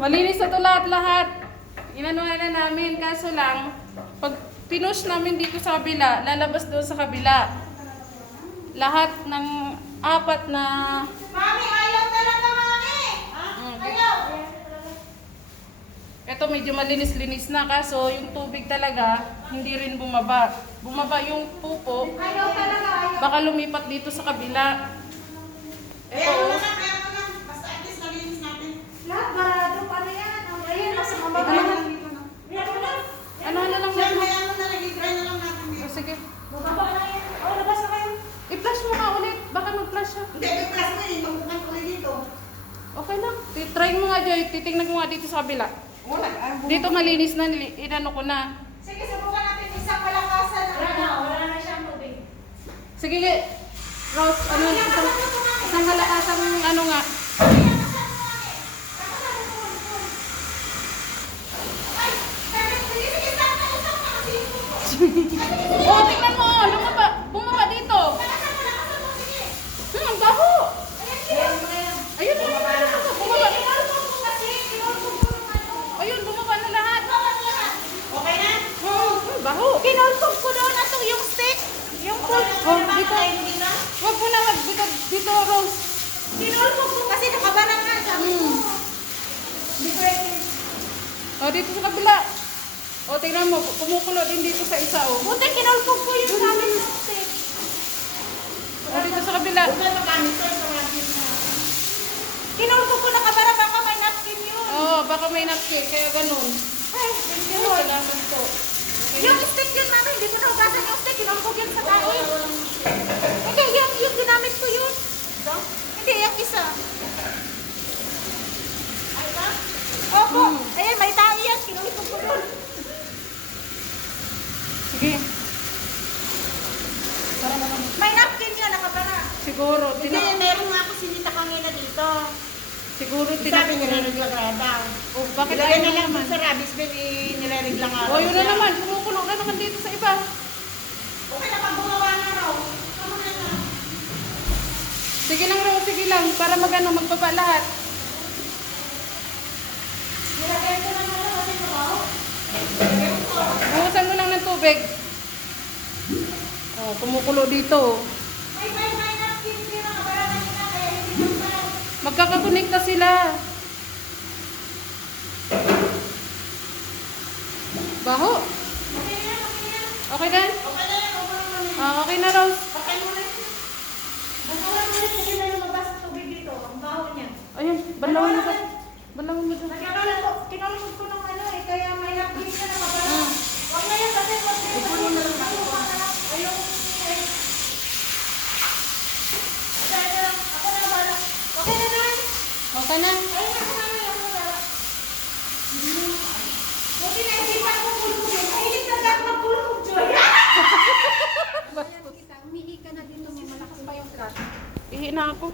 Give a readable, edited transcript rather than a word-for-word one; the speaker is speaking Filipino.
Malinis na to lahat-lahat. Inano na namin, kaso lang, pag pinush namin dito sa kabila, lalabas doon sa kabila. Lahat ng apat na... Mami, ayaw talaga, mami! Ayaw! Ito medyo malinis-linis na, kaso yung tubig talaga, hindi rin bumaba. Bumaba yung pupo, Ayaw talaga, ayaw. baka lumipat dito sa kabila. Ayaw mo na, ayaw mo na. Basta at least nalinis natin. Lahat, barado pa na yan. Ayan, nasa mababa Ano? lang dito na. Ayan mo na. Ano na lang Sir, natin? ayan mo na, nag-dry na lang natin dito. Oh, sige. Bababa na yan. Oh, labas na kayo. I-flash mo nga ulit, baka mag-flash siya. Hindi, may plus mo eh. Magbukan ko ulit dito. Okay lang. Try mo nga, Joy. Titingnan ko nga dito sa kabila. Wala. Dito malinis na, inano ko na. Sige, subukan natin isang malakasan. Wala na siyang tubig. Sige, Rose, ano, isang kalakasang ano nga. Oh, tingnan mo, bumaba dito. Ang baho. Ayun, bumaba. Ayun, bumaba na lahat. Okay na? Oh, baho. Kinulpog ko doon na yung stick. Yung food. Oh, dito. Wag mo na, dito, Rose. Kinulpog ko kasi nakabara nga. Sabi ko. Dito Oh, dito sa kabila. Oh, tingnan mo, kumukulo din dito sa isa, oh. buti kinulpog ko yung namin yung stick. Oh, dito sa kabila. Kinulpog ko nakabara baka may napkin yun. Oh, baka may napkin, kaya ganun. Ay, thank you. Oh, salamat po. Yung stick yun, mami, hindi ko nahugasan yung stick. Kinulpog yun sa tayo. Okay, yung ginamit ko yun. Hindi, yung isa. Ay ba? Opo. Ayan, may tao yan. Kinulpog ko doon. Sige. May napkin yun, nakabara. Siguro, Hindi, meron nga ako sinita kanina dito. siguro Sabi nilaregla daw. Oh, bakit Ilagay ayaw na lang naman? sa rabbis bin, nilaregla nga. Oh, yun na naman, kumukulo na naman dito sa iba. Okay na pag gumawa na raw. Tama na na. Sige lang, Rose, sige lang, para magbaba lahat. Nilagay ko na naman kasi mabaho. Buhusan mo lang ng tubig. Oh, kumukulo dito. May napkin din nakabara kanina kaya hindi ko pa. Magkakakonekta sila. Baho. Okay na, okay na. Okay na? Okay na yan, okay na yan. Ah, okay na, Rose. Patay mo na yun. Bantawan mo rin kasi na lumabas ang tubig dito. Ang baho niya. Ayun, banlawan mo sa... Banlawan mo sa... Nagkakalan ko, kinulog ko ng ano eh, kaya may napkin siya nakabara. Ah. Huwag na yan kasi Ipuno na lang ako. Ayun. Ako na bala. Okay na na. Okay na? Ayun ako na ako na bala. Buti na hindi pa ako bulbugin. Mahilig na ako magbulbog, Joy. Umihi ka na dito, may malakas pa yung crash. Ihi na ako.